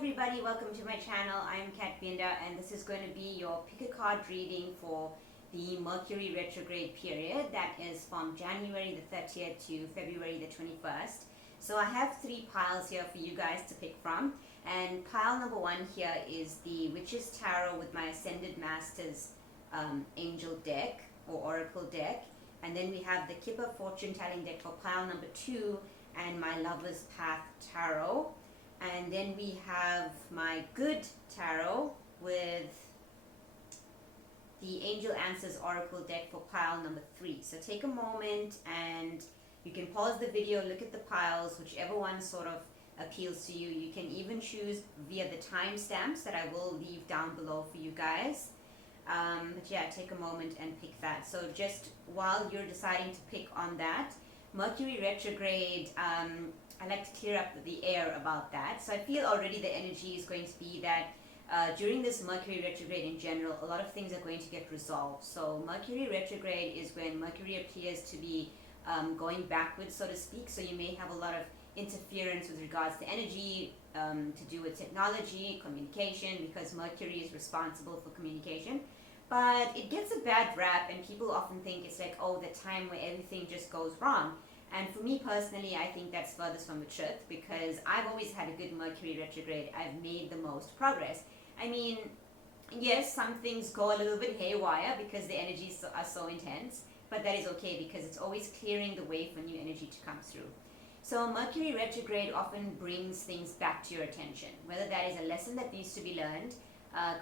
everybody, welcome to my channel. I'm Kat Binda and this is going to be your pick a card reading for the Mercury retrograde period, that is from January the 30th to February the 21st. So I have three piles here for you guys to pick from, and pile number one here is the Witch's Tarot with my Ascended Masters Angel deck or Oracle deck, and then we have the Kipper Fortune Telling deck for pile number two and my Lover's Path Tarot. And then we have my Good Tarot with the Angel Answers Oracle deck for pile number three. So take a moment and you can pause the video, look at the piles, whichever one sort of appeals to you. You can even choose via the timestamps that I will leave down below for you guys. But yeah, take a moment and pick that. So just while you're deciding to pick on that, Mercury retrograde, I like to clear up the air about that. So I feel already the energy is going to be that during this Mercury retrograde in general, a lot of things are going to get resolved. So Mercury retrograde is when Mercury appears to be going backwards, so to speak. So you may have a lot of interference with regards to energy, to do with technology, communication, because Mercury is responsible for communication. But it gets a bad rap, and people often think it's like, oh, the time where everything just goes wrong. And for me personally, I think that's furthest from the truth, because I've always had a good Mercury retrograde. I've made the most progress. I mean, yes, some things go a little bit haywire because the energies are so intense, but that is okay because it's always clearing the way for new energy to come through. So Mercury retrograde often brings things back to your attention, whether that is a lesson that needs to be learned,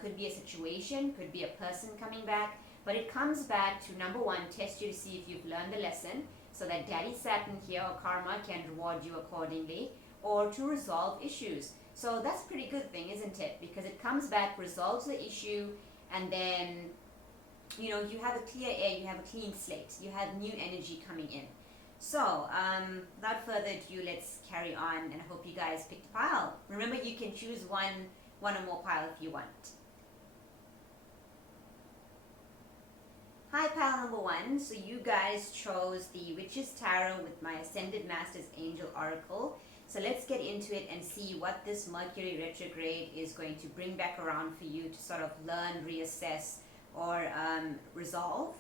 could be a situation, could be a person coming back, but it comes back to, number one, test you to see if you've learned the lesson, so that Daddy Saturn here or karma can reward you accordingly, or to resolve issues. So that's a pretty good thing, isn't it? Because it comes back, resolves the issue, and then, you know, you have a clear air, you have a clean slate, you have new energy coming in. So, without further ado, let's carry on, and I hope you guys picked a pile. Remember, you can choose one or more pile if you want. Hi, pile number one. So you guys chose the Witch's Tarot with my Ascended Masters Angel Oracle. So let's get into it and see what this Mercury retrograde is going to bring back around for you to sort of learn, reassess, or resolve.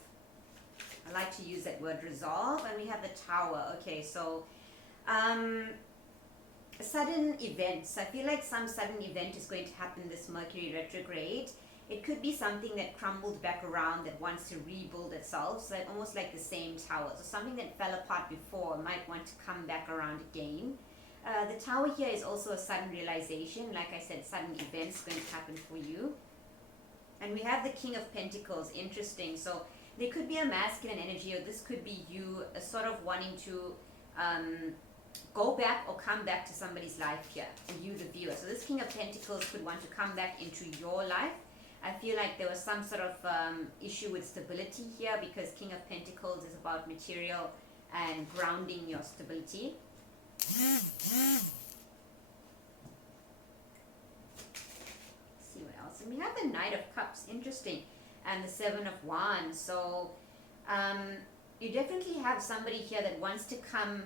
I like to use that word, resolve. And we have the Tower. Okay, so sudden events. I feel like some sudden event is going to happen this Mercury retrograde. It could be something that crumbled back around that wants to rebuild itself, so that almost like the same tower. So something that fell apart before might want to come back around again. The tower here is also a sudden realization. Like I said, sudden events going to happen for you. And we have the King of Pentacles. Interesting. So there could be a masculine energy, or this could be you sort of wanting to go back or come back to somebody's life here, and you the viewer. So this King of Pentacles could want to come back into your life. I feel like there was some sort of issue with stability here, because King of Pentacles is about material and grounding your stability. Let's see what else. And we have the Knight of Cups, interesting, and the Seven of Wands. So you definitely have somebody here that wants to come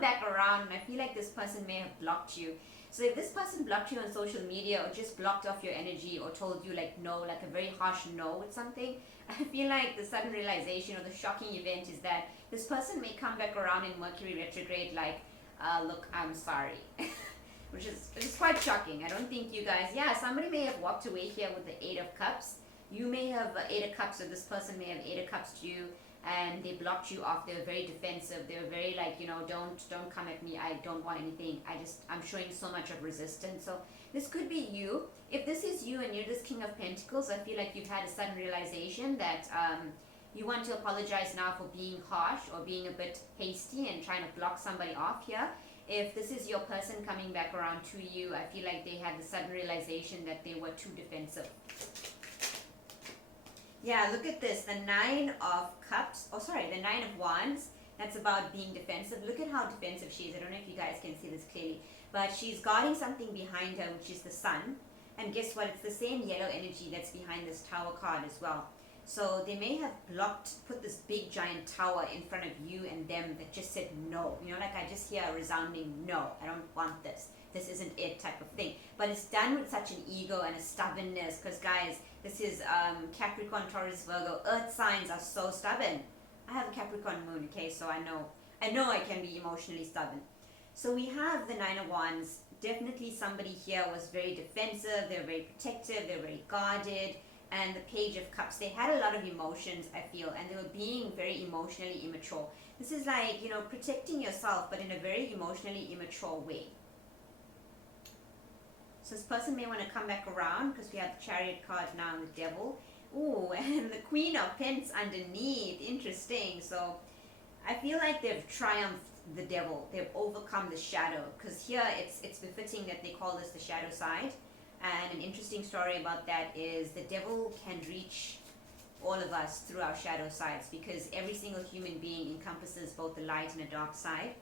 back around, and I feel like this person may have blocked you. So if this person blocked you on social media, or just blocked off your energy, or told you like no, like a very harsh no with something, I feel like the sudden realization or the shocking event is that this person may come back around in Mercury retrograde like, look, I'm sorry. which is quite shocking. I don't think you guys, yeah, somebody may have walked away here with the Eight of Cups. You may have Eight of Cups, or this person may have Eight of Cups to you, and they blocked you off. They were very defensive. They were very like, you know, don't come at me. I don't want anything. I'm showing so much of resistance. So this could be you. If this is you and you're this King of Pentacles, I feel like you've had a sudden realization that you want to apologize now for being harsh or being a bit hasty and trying to block somebody off here. If this is your person coming back around to you, I feel like they had the sudden realization that they were too defensive. Yeah, look at this, the Nine of Cups, the Nine of Wands. That's about being defensive. Look at how defensive she is. I don't know if you guys can see this clearly, but she's guarding something behind her, which is the sun. And guess what? It's the same yellow energy that's behind this Tower card as well. So they may have put this big giant tower in front of you and them that just said no. You know, like I just hear a resounding no, I don't want this. This isn't it type of thing. but it's done with such an ego and a stubbornness, because guys, this is Capricorn, Taurus, Virgo. Earth signs are so stubborn. I have a Capricorn moon, okay, so I know I can be emotionally stubborn. So we have the Nine of Wands. Definitely somebody here was very defensive, they were very protective, they were very guarded. And the Page of Cups, they had a lot of emotions, I feel, and they were being very emotionally immature. This is like, you know, protecting yourself, but in a very emotionally immature way. So this person may want to come back around, because we have the Chariot card now and the Devil. Ooh, and the Queen of Pentacles underneath. Interesting. So I feel like they've triumphed the Devil. They've overcome the shadow, because here it's befitting that they call this the shadow side. And an interesting story about that is the Devil can reach all of us through our shadow sides, because every single human being encompasses both the light and the dark side.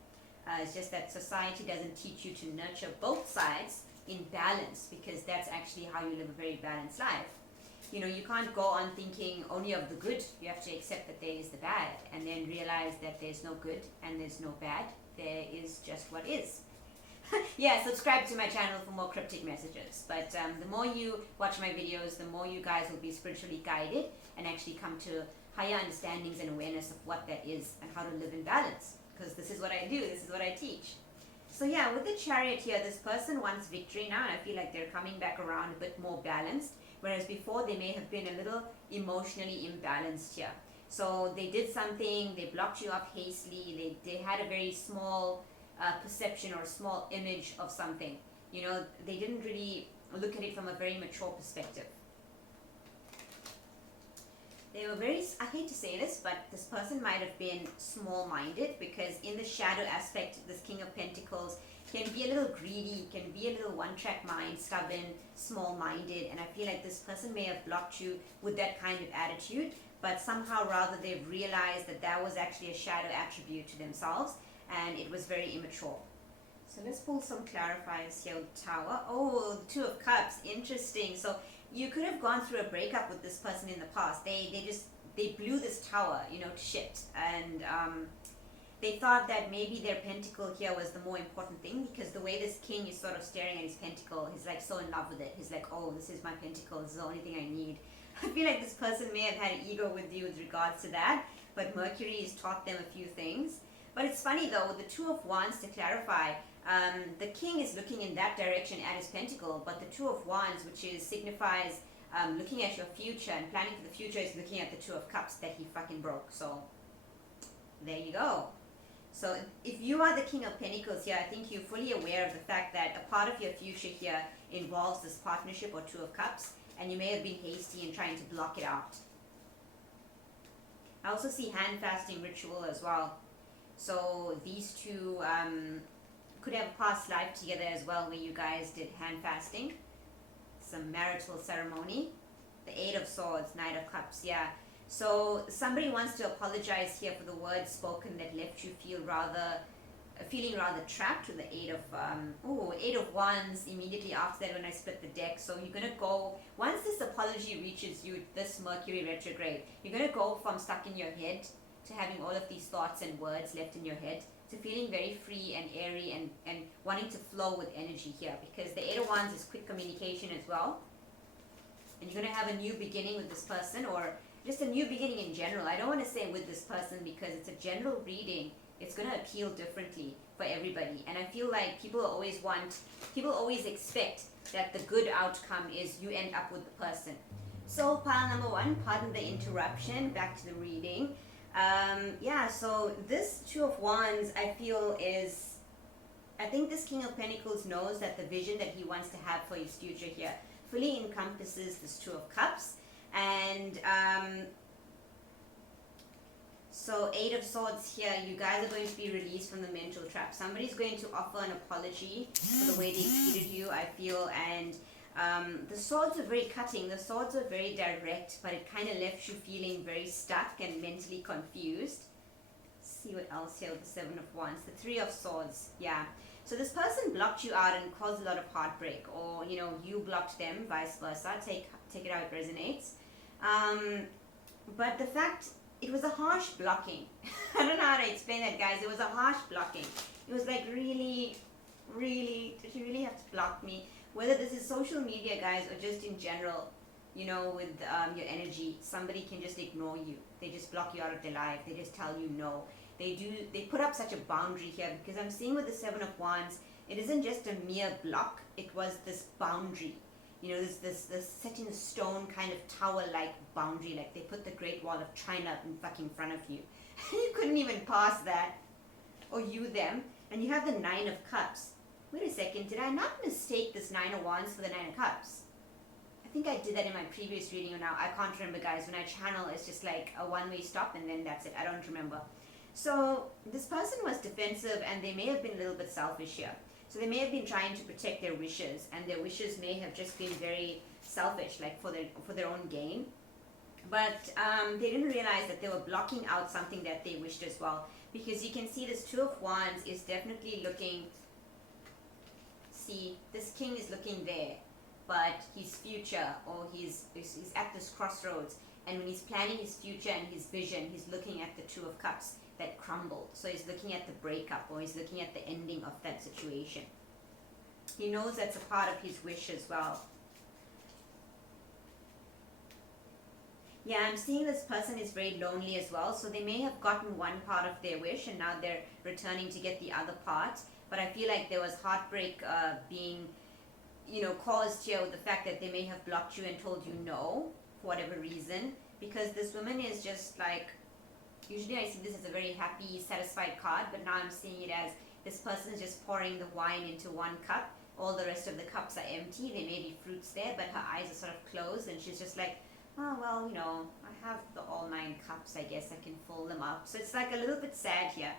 It's just that society doesn't teach you to nurture both sides in balance, because that's actually how you live a very balanced life. You know, you can't go on thinking only of the good. You have to accept that there is the bad, and then realize that there's no good and there's no bad. There is just what is. Yeah, subscribe to my channel for more cryptic messages. But the more you watch my videos, the more you guys will be spiritually guided and actually come to higher understandings and awareness of what that is and how to live in balance. Because this is what I do, this is what I teach. So yeah, with the Chariot here, this person wants victory now, and I feel like they're coming back around a bit more balanced, whereas before they may have been a little emotionally imbalanced here. So they did something, they blocked you up hastily, they had a very small perception or a small image of something. You know, they didn't really look at it from a very mature perspective. They were very, I hate to say this, but this person might have been small-minded, because in the shadow aspect, this King of Pentacles can be a little greedy, can be a little one-track mind, stubborn, small-minded, and I feel like this person may have blocked you with that kind of attitude, but somehow rather they've realized that that was actually a shadow attribute to themselves, and it was very immature. So let's pull some clarifiers here with the Tower. Oh, the Two of Cups, interesting. So you could have gone through a breakup with this person in the past. They blew this tower, you know, to shit, and they thought that maybe their pentacle here was the more important thing, because the way this king is sort of staring at his pentacle, he's like so in love with it. He's like, oh, this is my pentacle, this is the only thing I need. I feel like this person may have had an ego with you with regards to that, but Mercury has taught them a few things. But it's funny though, with the Two of Wands, to clarify, the king is looking in that direction at his pentacle, but the Two of Wands, which signifies looking at your future and planning for the future, is looking at the Two of Cups that he fucking broke. So there you go. So if you are the King of Pentacles here, I think you're fully aware of the fact that a part of your future here involves this partnership or Two of Cups, and you may have been hasty in trying to block it out. I also see hand fasting ritual as well. So these two could have a past life together as well, where you guys did hand fasting, some marital ceremony. The Eight of Swords, Knight of Cups, yeah. So somebody wants to apologize here for the words spoken that left you feeling rather trapped, with the Eight of Wands immediately after that when I split the deck. So you're going to go, once this apology reaches you, this Mercury retrograde, you're going to go from stuck in your head to having all of these thoughts and words left in your head to feeling very free and airy and wanting to flow with energy here, because the Eight of Wands is quick communication as well. And you're going to have a new beginning with this person, or just a new beginning in general. I don't want to say with this person, because it's a general reading. It's going to appeal differently for everybody. And I feel like people always expect that the good outcome is you end up with the person. So pile number one, pardon the interruption, back to the reading. Yeah, so this Two of Wands, I think this King of Pentacles knows that the vision that he wants to have for his future here fully encompasses this Two of Cups. And so Eight of Swords here, you guys are going to be released from the mental trap. Somebody's going to offer an apology for the way they treated you, I feel, and the swords are very cutting, the swords are very direct, but it kind of left you feeling very stuck and mentally confused. Let's see what else here with the Seven of Wands, the Three of Swords, yeah. So this person blocked you out and caused a lot of heartbreak, or you know, you blocked them, vice versa. Take it how it resonates. But the fact, it was a harsh blocking. I don't know how to explain that, guys. It was a harsh blocking. It was like, really, did you really have to block me? whether this is social media, guys, or just in general, you know, with your energy, somebody can just ignore you. They just block you out of their life. They just tell you no. They put up such a boundary here, because I'm seeing with the Seven of Wands, it isn't just a mere block, it was this boundary. You know, this set in stone kind of tower-like boundary, like they put the Great Wall of China in fucking front of you. You couldn't even pass that, or you them. And you have the Nine of Cups. Wait a second, did I not mistake this Nine of Wands for the Nine of Cups? I think I did that in my previous reading, or now I can't remember, guys. When I channel, it's just like a one-way stop and then that's it. I don't remember. So this person was defensive, and they may have been a little bit selfish here. So they may have been trying to protect their wishes, and their wishes may have just been very selfish, like for their own gain. But they didn't realize that they were blocking out something that they wished as well. Because you can see this Two of Wands is definitely looking, see, this king is looking there, but his future, or he's at this crossroads, and when he's planning his future and his vision, he's looking at the Two of Cups that crumbled. So he's looking at the breakup, or he's looking at the ending of that situation. He knows that's a part of his wish as well. Yeah, I'm seeing this person is very lonely as well. So they may have gotten one part of their wish, and now they're returning to get the other part. But I feel like there was heartbreak being, you know, caused here with the fact that they may have blocked you and told you no for whatever reason. Because this woman is just like, usually I see this as a very happy, satisfied card, but now I'm seeing it as this person is just pouring the wine into one cup. All the rest of the cups are empty. There may be fruits there, but her eyes are sort of closed, and she's just like, oh, well, you know, I have all 9 cups, I guess I can fill them up. So it's like a little bit sad here.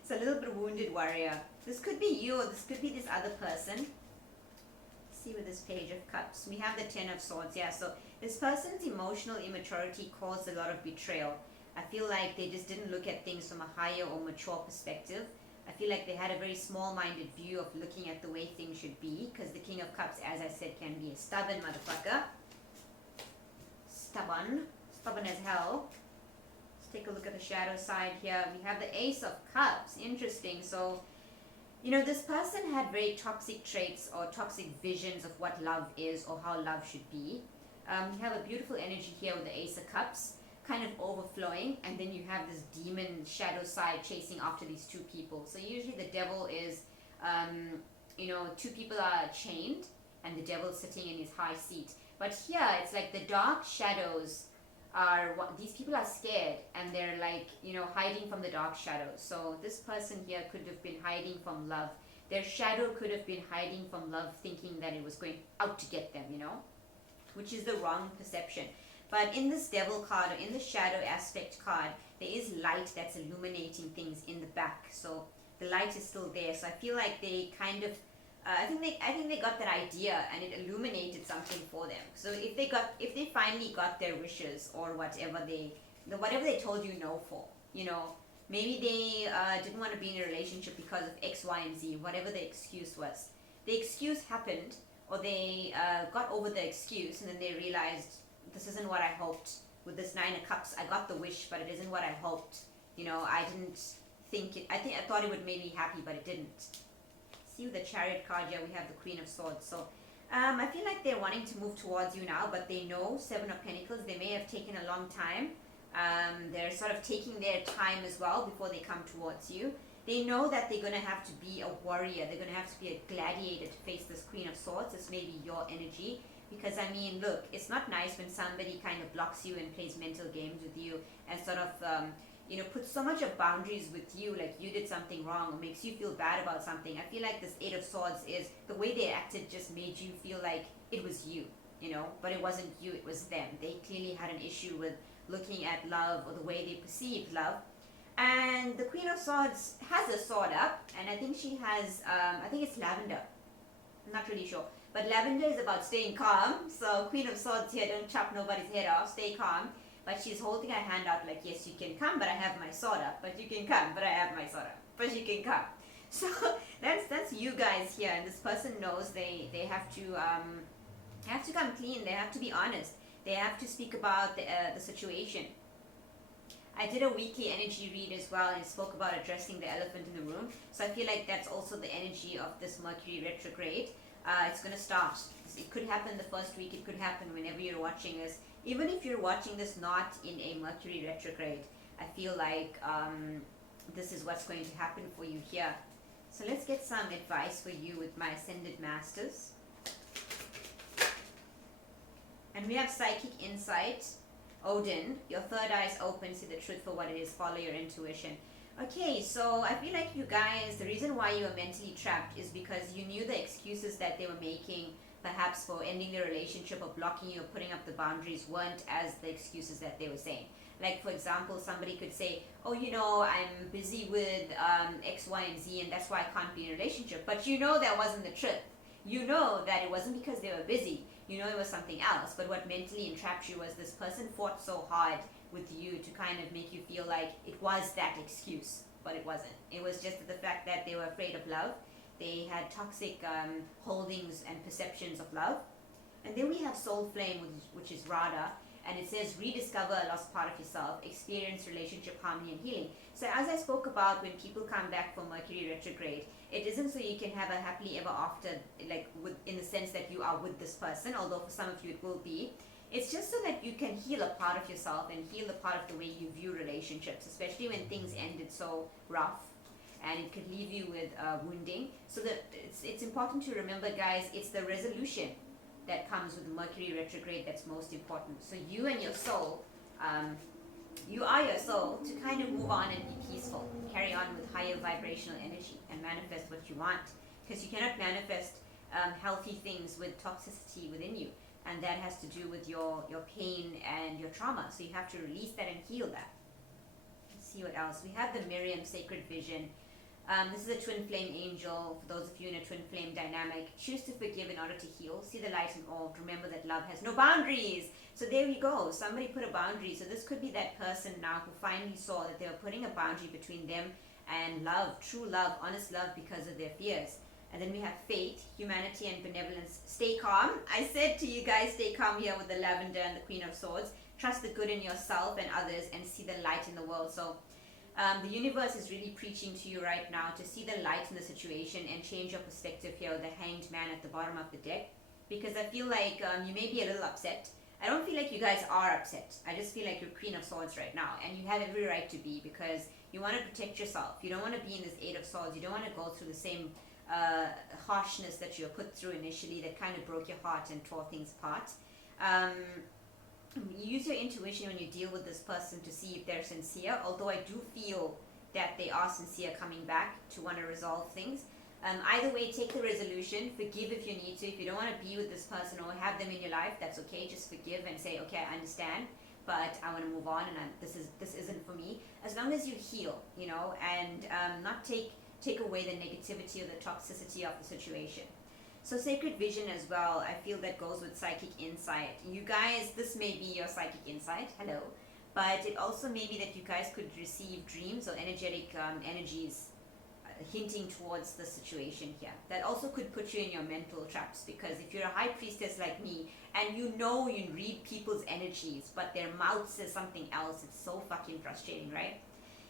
It's a little bit wounded warrior. This could be you, or this could be this other person. Let's see with this Page of Cups. We have the Ten of Swords, yeah. So this person's emotional immaturity caused a lot of betrayal. I feel like they just didn't look at things from a higher or mature perspective. I feel like they had a very small-minded view of looking at the way things should be, because the King of Cups, as I said, can be a stubborn motherfucker. Stubborn as hell. Let's take a look at the shadow side here. We have the Ace of Cups. Interesting. So, you know, this person had very toxic traits or toxic visions of what love is or how love should be. We have a beautiful energy here with the Ace of Cups, kind of overflowing, and then you have this demon shadow side chasing after these two people. So usually the devil is, you know, two people are chained and the devil is sitting in his high seat. But here it's like the dark shadows are what these people are scared, and they're like, you know, hiding from the dark shadows. So this person here could have been hiding from love. Their shadow could have been hiding from love, thinking that it was going out to get them, you know, which is the wrong perception. But in this devil card, or in the shadow aspect card, there is light that's illuminating things in the back. So the light is still there. So I feel like they kind of, I think they got that idea, and it illuminated something for them. So if they finally got their wishes, or whatever they told you no for, you know, maybe they didn't want to be in a relationship because of X, Y, and Z, whatever the excuse was. The excuse happened, or they got over the excuse, and then they realized, this isn't what I hoped. With this Nine of Cups, I got the wish, but it isn't what I hoped. You know, I didn't think it. I thought it would make me happy, but it didn't. See with the Chariot card here, we have the Queen of Swords. So I feel like they're wanting to move towards you now, but they know Seven of Pentacles. They may have taken a long time. They're sort of taking their time as well before they come towards you. They know that they're going to have to be a warrior. They're going to have to be a gladiator to face this Queen of Swords. This may be your energy. Because, I mean, look, it's not nice when somebody kind of blocks you and plays mental games with you and sort of, you know, puts so much of boundaries with you, like you did something wrong, or makes you feel bad about something. I feel like this Eight of Swords is, the way they acted just made you feel like it was you, you know, but it wasn't you, it was them. They clearly had an issue with looking at love, or the way they perceived love. And the Queen of Swords has a sword up, and I think she has, I think it's lavender. I'm not really sure. But lavender is about staying calm. So Queen of Swords here, don't chop nobody's head off, stay calm. But she's holding her hand out like, yes, you can come, but I have my sword up. But you can come, but I have my sword up. But you can come. So that's you guys here. And this person knows they have to come clean. They have to be honest. They have to speak about the situation. I did a weekly energy read as well, and spoke about addressing the elephant in the room. So I feel like that's also the energy of this Mercury retrograde. It's going to start. It could happen the first week, it could happen whenever you're watching this. Even if you're watching this not in a Mercury retrograde, I feel like this is what's going to happen for you here. So let's get some advice for you with my Ascended Masters. And we have Psychic Insight. Odin, your third eye is open, see the truth for what it is, follow your intuition. Okay, so I feel like you guys, the reason why you were mentally trapped is because you knew the excuses that they were making, perhaps for ending the relationship or blocking you or putting up the boundaries, weren't as the excuses that they were saying. Like, for example, somebody could say, oh, you know, I'm busy with X, Y, and Z, and that's why I can't be in a relationship. But you know that wasn't the truth. You know that it wasn't because they were busy. You know it was something else. But what mentally entrapped you was this person fought so hard with you to kind of make you feel like it was that excuse, but it wasn't. It was just the fact that they were afraid of love. They had toxic holdings and perceptions of love. And then we have Soul Flame, which is Radha, and it says rediscover a lost part of yourself, experience relationship harmony and healing. So as I spoke about, when people come back from Mercury retrograde, it isn't so you can have a happily ever after, like in the sense that you are with this person, although for some of you it will be. It's just so that you can heal a part of yourself and heal a part of the way you view relationships, especially when things ended so rough and it could leave you with wounding. So that it's important to remember, guys, it's the resolution that comes with Mercury retrograde that's most important. So you and your soul, you are your soul to kind of move on and be peaceful, carry on with higher vibrational energy and manifest what you want, because you cannot manifest healthy things with toxicity within you, and that has to do with your pain and your trauma. So you have to release that and heal that. Let's see what else. We have the Miriam Sacred Vision. This is a twin flame angel. For those of you in a twin flame dynamic, choose to forgive in order to heal. See the light in all. Remember that love has no boundaries. So there we go. Somebody put a boundary. So this could be that person now who finally saw that they were putting a boundary between them and love, true love, honest love, because of their fears. And then we have faith, humanity, and benevolence. Stay calm. I said to you guys, stay calm here with the lavender and the Queen of Swords. Trust the good in yourself and others and see the light in the world. So the universe is really preaching to you right now to see the light in the situation and change your perspective here with the Hanged Man at the bottom of the deck. Because I feel like you may be a little upset. I don't feel like you guys are upset. I just feel like you're Queen of Swords right now. And you have every right to be, because you want to protect yourself. You don't want to be in this Eight of Swords. You don't want to go through the same harshness that you were put through initially that kind of broke your heart and tore things apart. Use your intuition when you deal with this person to see if they're sincere, although I do feel that they are sincere coming back to want to resolve things. Either way, take the resolution, forgive if you need to. If you don't want to be with this person or have them in your life, that's okay. Just forgive and say, okay, I understand, but I want to move on, and this isn't for me. As long as you heal, you know, and not take away the negativity or the toxicity of the situation. So Sacred Vision as well, I feel that goes with Psychic Insight. You guys, this may be your Psychic Insight, hello, but it also may be that you guys could receive dreams or energetic energies hinting towards the situation here. That also could put you in your mental traps, because if you're a High Priestess like me, and you know you read people's energies, but their mouth says something else, it's so fucking frustrating, right?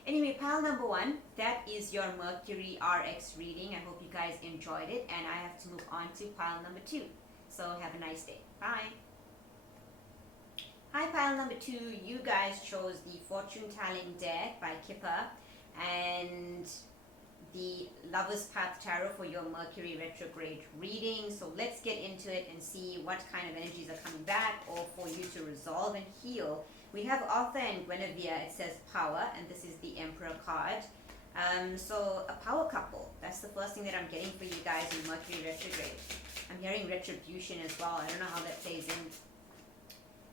Anyway, pile number 1, that is your Mercury RX reading. I hope you guys enjoyed it, and I have to move on to pile number 2. So have a nice day. Bye. Hi, pile number 2. You guys chose the Fortune Telling deck by Kipper and the Lover's Path Tarot for your Mercury retrograde reading. So let's get into it and see what kind of energies are coming back, or for you to resolve and heal. We have Arthur and Guinevere. It says power, and this is the Emperor card. So a power couple, that's the first thing that I'm getting for you guys in Mercury retrograde. I'm hearing retribution as well. I don't know how that plays in.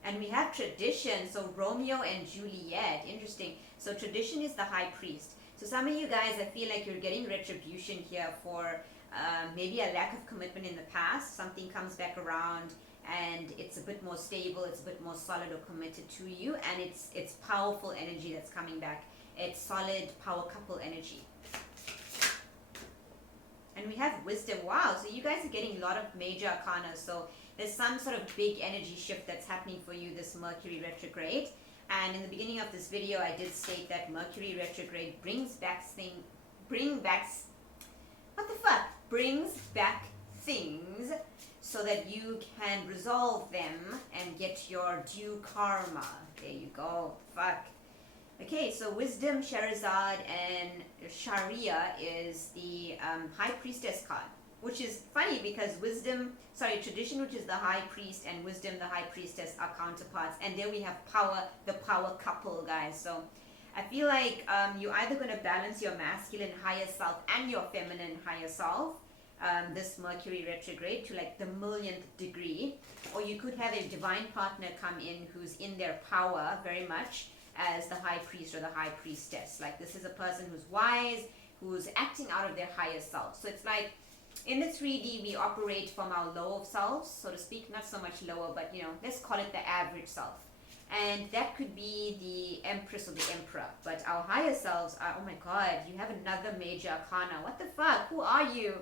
And we have tradition, so Romeo and Juliet. Interesting. So tradition is the High Priest. So some of you guys, I feel like you're getting retribution here for maybe a lack of commitment in the past. Something comes back around and it's a bit more stable, it's a bit more solid or committed to you, and it's powerful energy that's coming back. It's solid power couple energy. And we have wisdom. Wow, so you guys are getting a lot of major arcana. So there's some sort of big energy shift that's happening for you this Mercury retrograde. And in the beginning of this video, I did state that Mercury retrograde brings back things so that you can resolve them and get your due karma. There you go. Fuck. Okay, so Wisdom, Sherazad, and Sharia is the High Priestess card, which is funny because Tradition, which is the High Priest, and Wisdom, the High Priestess, are counterparts. And then we have Power, the power couple, guys. So I feel like you're either going to balance your masculine higher self and your feminine higher self, this Mercury retrograde, to like the millionth degree, or you could have a divine partner come in who's in their power very much as the High Priest or the High Priestess. Like, this is a person who's wise, who's acting out of their higher self. So it's like in the 3D we operate from our lower selves, so to speak, not so much lower, but let's call it the average self. And that could be the Empress or the Emperor. But our higher selves are, oh my god, you have another major arcana. What the fuck? Who are you?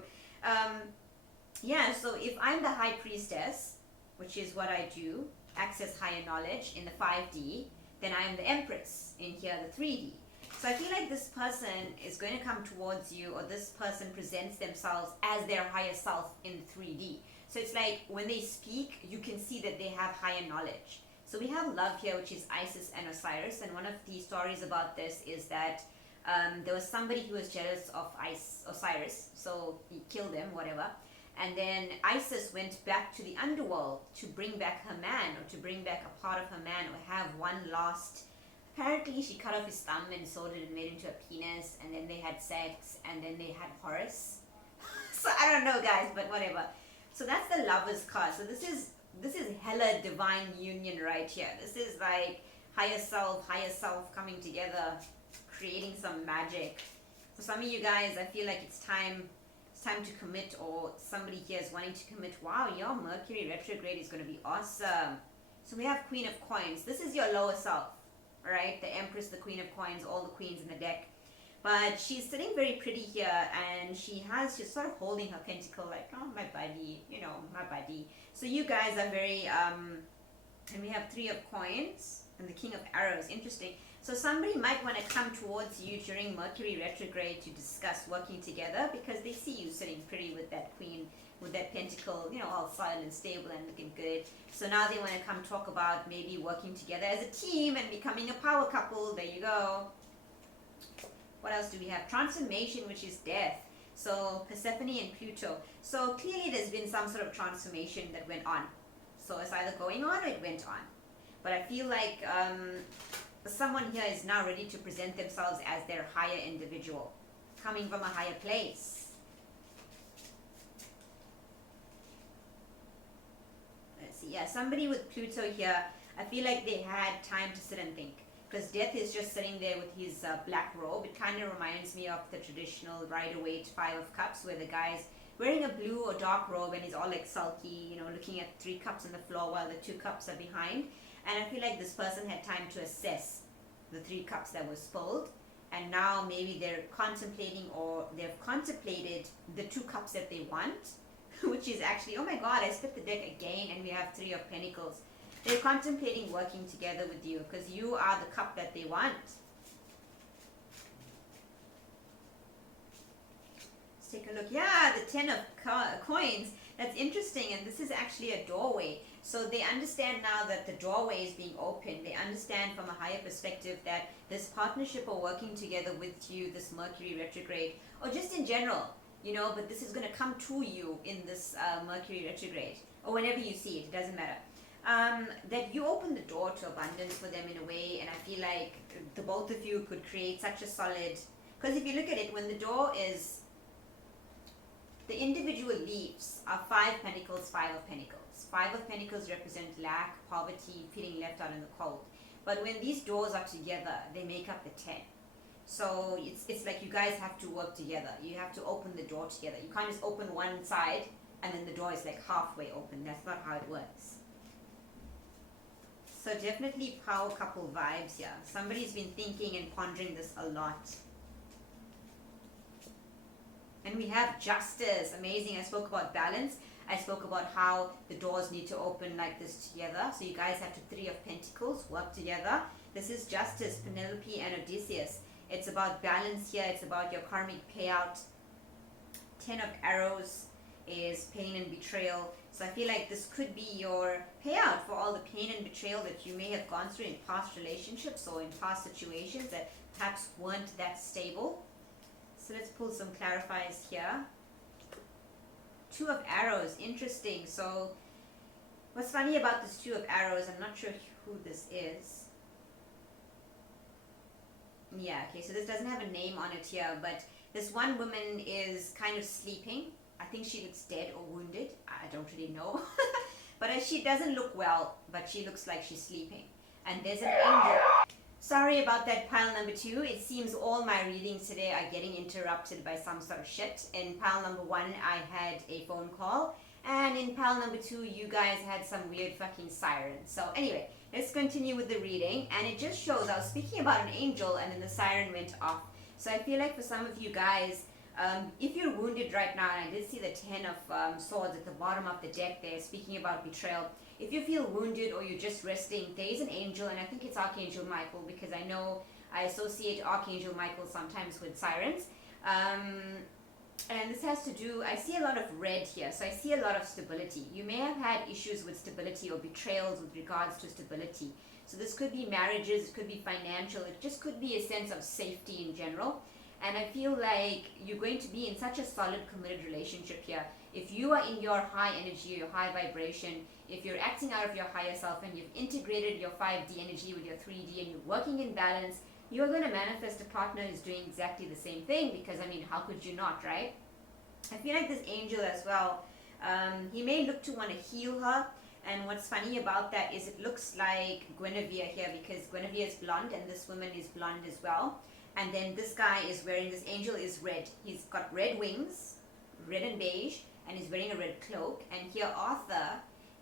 So if I'm the High Priestess, which is what I do, access higher knowledge in the 5D, then I am the Empress in here, the 3D. So I feel like this person is going to come towards you, or this person presents themselves as their higher self in 3D. So it's like when they speak, you can see that they have higher knowledge. So we have love here, which is Isis and Osiris. And one of the stories about this is that there was somebody who was jealous of Osiris, so he killed him, whatever. And then Isis went back to the underworld to bring back her man, or to bring back a part of her man, or have one last. Apparently she cut off his thumb and sewed it and made it into a penis, and then they had sex, and then they had Horus. So I don't know, guys, but whatever. So that's the Lovers card. So this is hella divine union right here. This is like higher self coming together, creating some magic. For some of you guys, I feel like it's time to commit, or somebody here is wanting to commit. Wow, your Mercury retrograde is going to be awesome. So we have Queen of Coins. This is your lower self, right? The Empress, the Queen of Coins, all the queens in the deck. But she's sitting very pretty here, and she's sort of holding her pentacle like, oh, my buddy, my buddy. So you guys are very, and we have Three of Coins and the King of Arrows. Interesting. So somebody might want to come towards you during Mercury retrograde to discuss working together, because they see you sitting pretty with that queen, with that pentacle, all solid and stable and looking good. So now they want to come talk about maybe working together as a team and becoming a power couple. There you go. What else do we have? Transformation, which is death. So Persephone and Pluto. So clearly there's been some sort of transformation that went on. So it's either going on or it went on. But I feel like someone here is now ready to present themselves as their higher individual, coming from a higher place. Let's see. Yeah, somebody with Pluto here, I feel like they had time to sit and think. Because Death is just sitting there with his black robe. It kind of reminds me of the traditional Rider-Waite Five of Cups, where the guy's wearing a blue or dark robe and he's all like sulky, looking at 3 cups on the floor while the 2 cups are behind. And I feel like this person had time to assess the 3 cups that were spilled, and now maybe they're contemplating, or they've contemplated the 2 cups that they want, which is actually, oh my god, I split the deck again and we have 3 of Pentacles. They're contemplating working together with you because you are the cup that they want. Let's take a look. Yeah, the 10 of coins. That's interesting, and this is actually a doorway. So they understand now that the doorway is being opened. They understand from a higher perspective that this partnership or working together with you, this Mercury retrograde, or just in general, but this is going to come to you in this Mercury retrograde, or whenever you see it, it doesn't matter. That you open the door to abundance for them in a way, and I feel like the both of you could create such a solid, because if you look at it, when the door is, the individual leaves are 5 Pentacles, 5 of Pentacles. 5 of Pentacles represent lack, poverty, feeling left out in the cold. But when these doors are together, they make up the 10. So it's like you guys have to work together. You have to open the door together. You can't just open one side and then the door is like halfway open. That's not how it works. So definitely power couple vibes here. Somebody's been thinking and pondering this a lot. And we have Justice. Amazing. I spoke about balance. I spoke about how the doors need to open like this together. So you guys have to 3 of Pentacles, work together. This is Justice, Penelope and Odysseus. It's about balance here. It's about your karmic payout. 10 of Arrows. is pain and betrayal. So I feel like this could be your payout for all the pain and betrayal that you may have gone through in past relationships or in past situations that perhaps weren't that stable. So let's pull some clarifiers here. Two of Arrows, interesting. So what's funny about this Two of Arrows, I'm not sure who this is. Yeah, okay, so this doesn't have a name on it here, but this one woman is kind of sleeping. I think she looks dead or wounded. I don't really know. But she doesn't look well, but she looks like she's sleeping. And there's an angel. Sorry about that, pile number 2. It seems all my readings today are getting interrupted by some sort of shit. In pile number 1, I had a phone call. And in pile number 2, you guys had some weird fucking sirens. So anyway, let's continue with the reading. And it just shows, I was speaking about an angel and then the siren went off. So I feel like for some of you guys, if you're wounded right now, and I did see the 10 of swords at the bottom of the deck there, speaking about betrayal. If you feel wounded or you're just resting, there is an angel, and I think it's Archangel Michael, because I know I associate Archangel Michael sometimes with sirens. And this has to do, I see a lot of red here, so I see a lot of stability. You may have had issues with stability or betrayals with regards to stability. So this could be marriages, it could be financial, it just could be a sense of safety in general. And I feel like you're going to be in such a solid, committed relationship here. If you are in your high energy, your high vibration, if you're acting out of your higher self and you've integrated your 5D energy with your 3D and you're working in balance, you're going to manifest a partner who's doing exactly the same thing, because, I mean, how could you not, right? I feel like this angel as well, he may look to want to heal her. And what's funny about that is it looks like Guinevere here, because Guinevere is blonde and this woman is blonde as well. And then this guy is wearing, this angel is red. He's got red wings, red and beige, and he's wearing a red cloak. And here Arthur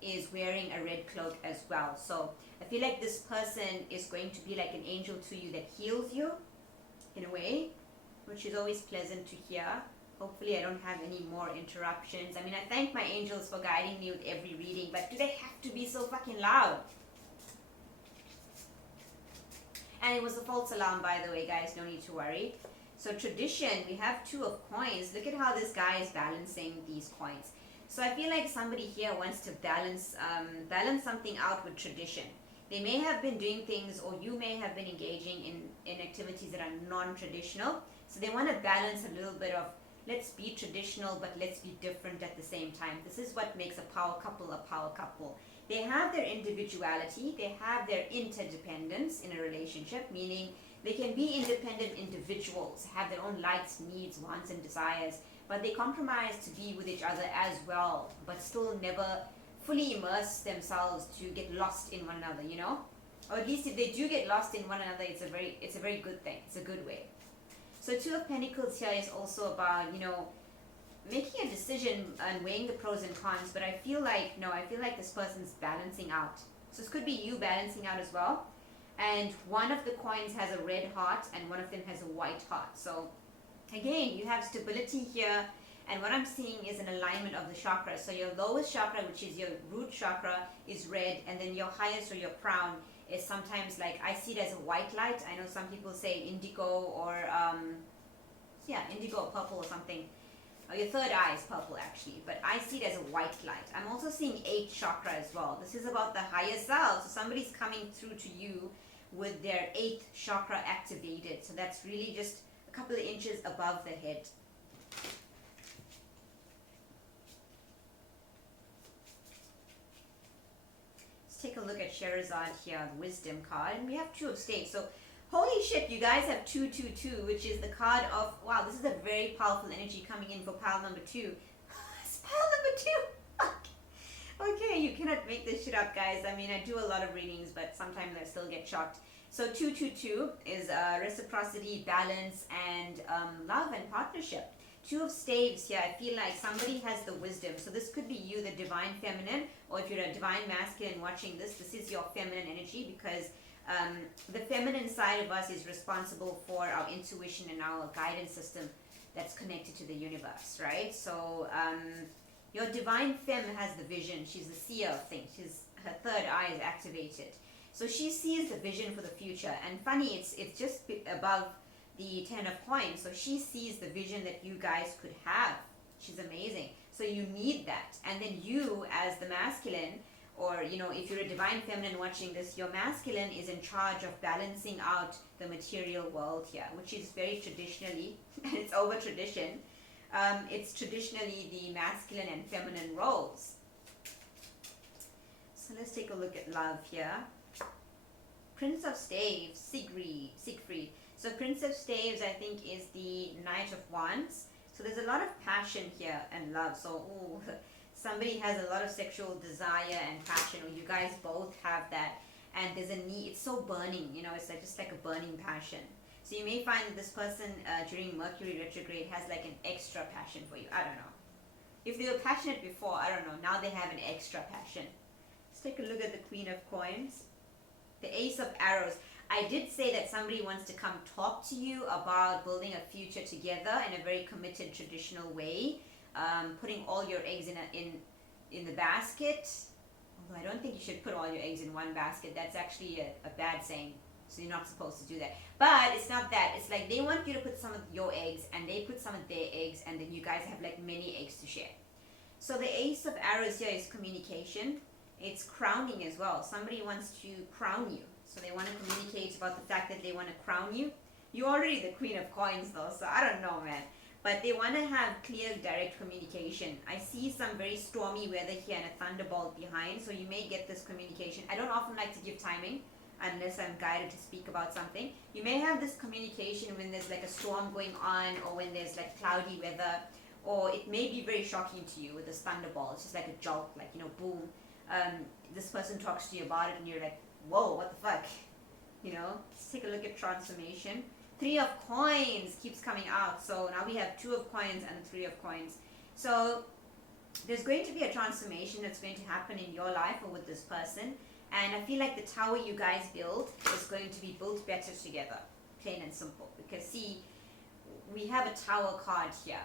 is wearing a red cloak as well. So I feel like this person is going to be like an angel to you that heals you in a way, which is always pleasant to hear. Hopefully I don't have any more interruptions. I mean, I thank my angels for guiding me with every reading, but do they have to be so fucking loud? And it was a false alarm, by the way, guys. No need to worry. So tradition, we have 2 of coins. Look at how this guy is balancing these coins. So I feel like somebody here wants to balance something out with tradition. They may have been doing things, or you may have been engaging in activities that are non-traditional. So they want to balance a little bit of, let's be traditional, but let's be different at the same time. This is what makes a power couple a power couple. They have their individuality, they have their interdependence in a relationship, meaning they can be independent individuals, have their own likes, needs, wants, and desires, but they compromise to be with each other as well, but still never fully immerse themselves to get lost in one another, you know? Or at least if they do get lost in one another, it's a very good thing. It's a good way. So 2 of Pentacles here is also about, you know, making a decision and weighing the pros and cons, but I feel like this person's balancing out. So this could be you balancing out as well. And one of the coins has a red heart and one of them has a white heart. So again, you have stability here, and what I'm seeing is an alignment of the chakras. So your lowest chakra, which is your root chakra, is red, and then your highest, or your crown, is sometimes, like, I see it as a white light. I know some people say indigo or indigo or purple or something. Or your third eye is purple actually, but I see it as a white light. I'm also seeing 8th chakra as well. This is about the higher self. So somebody's coming through to you with their 8th chakra activated. So that's really just a couple of inches above the head. Let's take a look at Sherazade here, the Wisdom card. And we have 2 of Staves. So holy shit, you guys have 222, which is the card of, wow, this is a very powerful energy coming in for pile number 2. It's pile number 2. Okay, you cannot make this shit up, guys. I mean, I do a lot of readings, but sometimes I still get shocked. So 222 is reciprocity, balance, and love and partnership. 2 of Staves here, I feel like somebody has the wisdom. So this could be you, the divine feminine, or if you're a divine masculine watching this, this is your feminine energy, because the feminine side of us is responsible for our intuition and our guidance system that's connected to the universe, right? So your divine femme has the vision. She's the seer of things. Her third eye is activated. So she sees the vision for the future. And funny, it's just above the 10 of coins. So she sees the vision that you guys could have. She's amazing. So you need that. And then you, as the masculine, or you know, if you're a divine feminine watching this, your masculine is in charge of balancing out the material world here, which is very traditionally, and it's over tradition, it's traditionally the masculine and feminine roles. So let's take a look at love here. Prince of Staves, Siegfried. So Prince of Staves, I think, is the Knight of Wands. So there's a lot of passion here and love. So somebody has a lot of sexual desire and passion, or you guys both have that, and there's a need. It's so burning, you know, it's like just like a burning passion. So you may find that this person during Mercury retrograde has like an extra passion for you. I don't know. If they were passionate before, I don't know. Now they have an extra passion. Let's take a look at the Queen of Coins. The Ace of Arrows. I did say that somebody wants to come talk to you about building a future together in a very committed, traditional way. Putting all your eggs in the basket. Although I don't think you should put all your eggs in one basket. That's actually a bad saying. So you're not supposed to do that. But it's not that. It's like they want you to put some of your eggs and they put some of their eggs, and then you guys have like many eggs to share. So the Ace of Arrows here is communication. It's crowning as well. Somebody wants to crown you. So they want to communicate about the fact that they want to crown you. You're already the Queen of Coins though, so I don't know, man. But they want to have clear, direct communication. I see some very stormy weather here and a thunderbolt behind, so you may get this communication. I don't often like to give timing unless I'm guided to speak about something. You may have this communication when there's like a storm going on, or when there's like cloudy weather, or it may be very shocking to you with this thunderbolt. It's just like a jolt, like, you know, boom. This person talks to you about it and you're like, whoa, what the fuck? You know, let's take a look at transformation. Three of Coins keeps coming out. So now we have Two of Coins and Three of Coins. So there's going to be a transformation that's going to happen in your life or with this person. And I feel like the tower you guys build is going to be built better together. Plain and simple. Because see, we have a tower card here.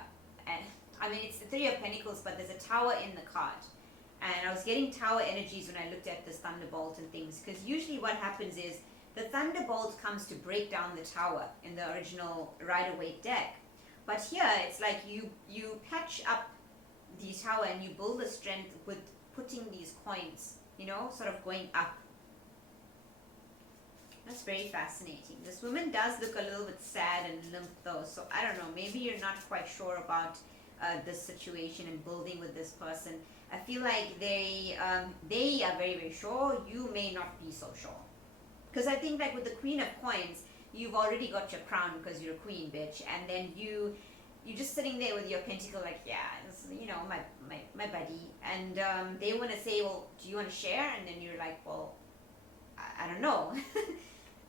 And I mean, it's the Three of Pentacles, but there's a tower in the card. And I was getting tower energies when I looked at this thunderbolt and things. Because usually what happens is the thunderbolt comes to break down the tower in the original Rider-Waite deck. But here, it's like you patch up the tower and you build the strength with putting these coins, you know, sort of going up. That's very fascinating. This woman does look a little bit sad and limp though. So I don't know, maybe you're not quite sure about this situation and building with this person. I feel like they are very, very sure. You may not be so sure. Because I think like with the Queen of Coins, you've already got your crown because you're a queen, bitch. And then you're just sitting there with your pentacle like, yeah, this, you know, my buddy. And they want to say, well, do you want to share? And then you're like, well, I don't know.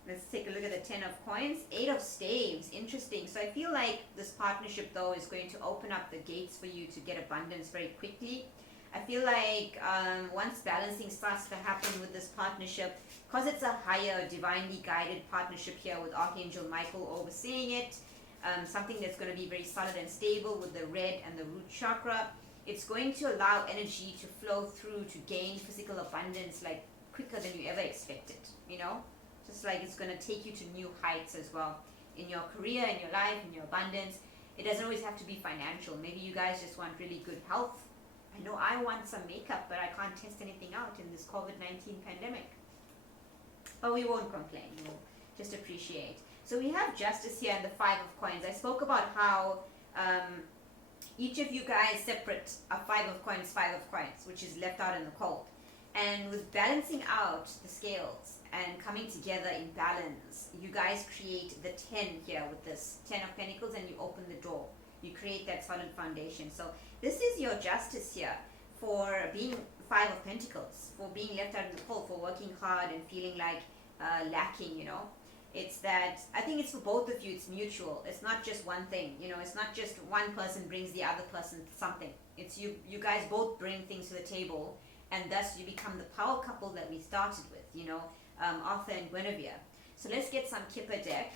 Let's take a look at the Ten of Coins. Eight of Staves. Interesting. So I feel like this partnership, though, is going to open up the gates for you to get abundance very quickly. I feel like once balancing starts to happen with this partnership, because it's a higher, divinely guided partnership here with Archangel Michael overseeing it, something that's going to be very solid and stable with the red and the root chakra, it's going to allow energy to flow through to gain physical abundance like quicker than you ever expected, you know? Just like it's going to take you to new heights as well in your career, in your life, in your abundance. It doesn't always have to be financial. Maybe you guys just want really good health. I know I want some makeup, but I can't test anything out in this COVID-19 pandemic. But we won't complain. We'll just appreciate. So we have Justice here and the Five of Coins. I spoke about how each of you guys separate a Five of Coins, which is left out in the cold. And with balancing out the scales and coming together in balance, you guys create the 10 here with this 10 of Pentacles, and you open the door. You create that solid foundation. So this is your justice here for being Five of Pentacles, for being left out in the cold, for working hard and feeling like lacking, you know. It's that, I think it's for both of you, it's mutual. It's not just one thing, you know. It's not just one person brings the other person something. It's you guys both bring things to the table, and thus you become the power couple that we started with, you know, Arthur and Guinevere. So let's get some Kipper deck.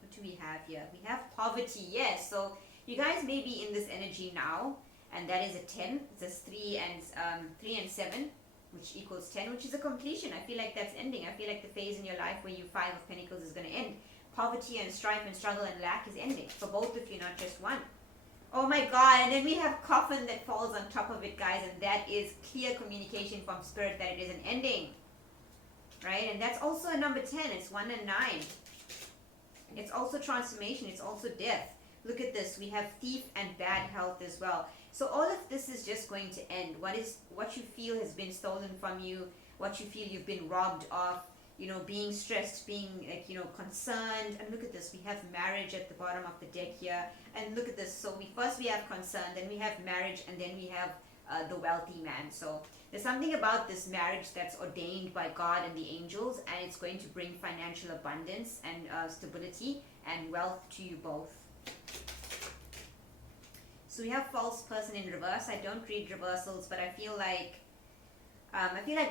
What do we have here? We have poverty, yes. So you guys may be in this energy now, and that is a 10. It's 3 and 7, which equals 10, which is a completion. I feel like that's ending. I feel like the phase in your life where you Five of Pentacles is going to end. Poverty and strife and struggle and lack is ending for both of you, not just one. Oh my God, and then we have coffin that falls on top of it, guys, and that is clear communication from spirit that it is an ending, right? And that's also a number 10, it's 1 and 9. It's also transformation, it's also death. Look at this, we have thief and bad health as well. So all of this is just going to end. What you feel has been stolen from you, what you feel you've been robbed of, you know, being stressed, being like, you know, concerned. And look at this, we have marriage at the bottom of the deck here. And look at this, so we have concern, then we have marriage, and then we have the wealthy man. So there's something about this marriage that's ordained by God and the angels, and it's going to bring financial abundance and stability and wealth to you both. So we have false person in reverse. I don't read reversals, but I feel like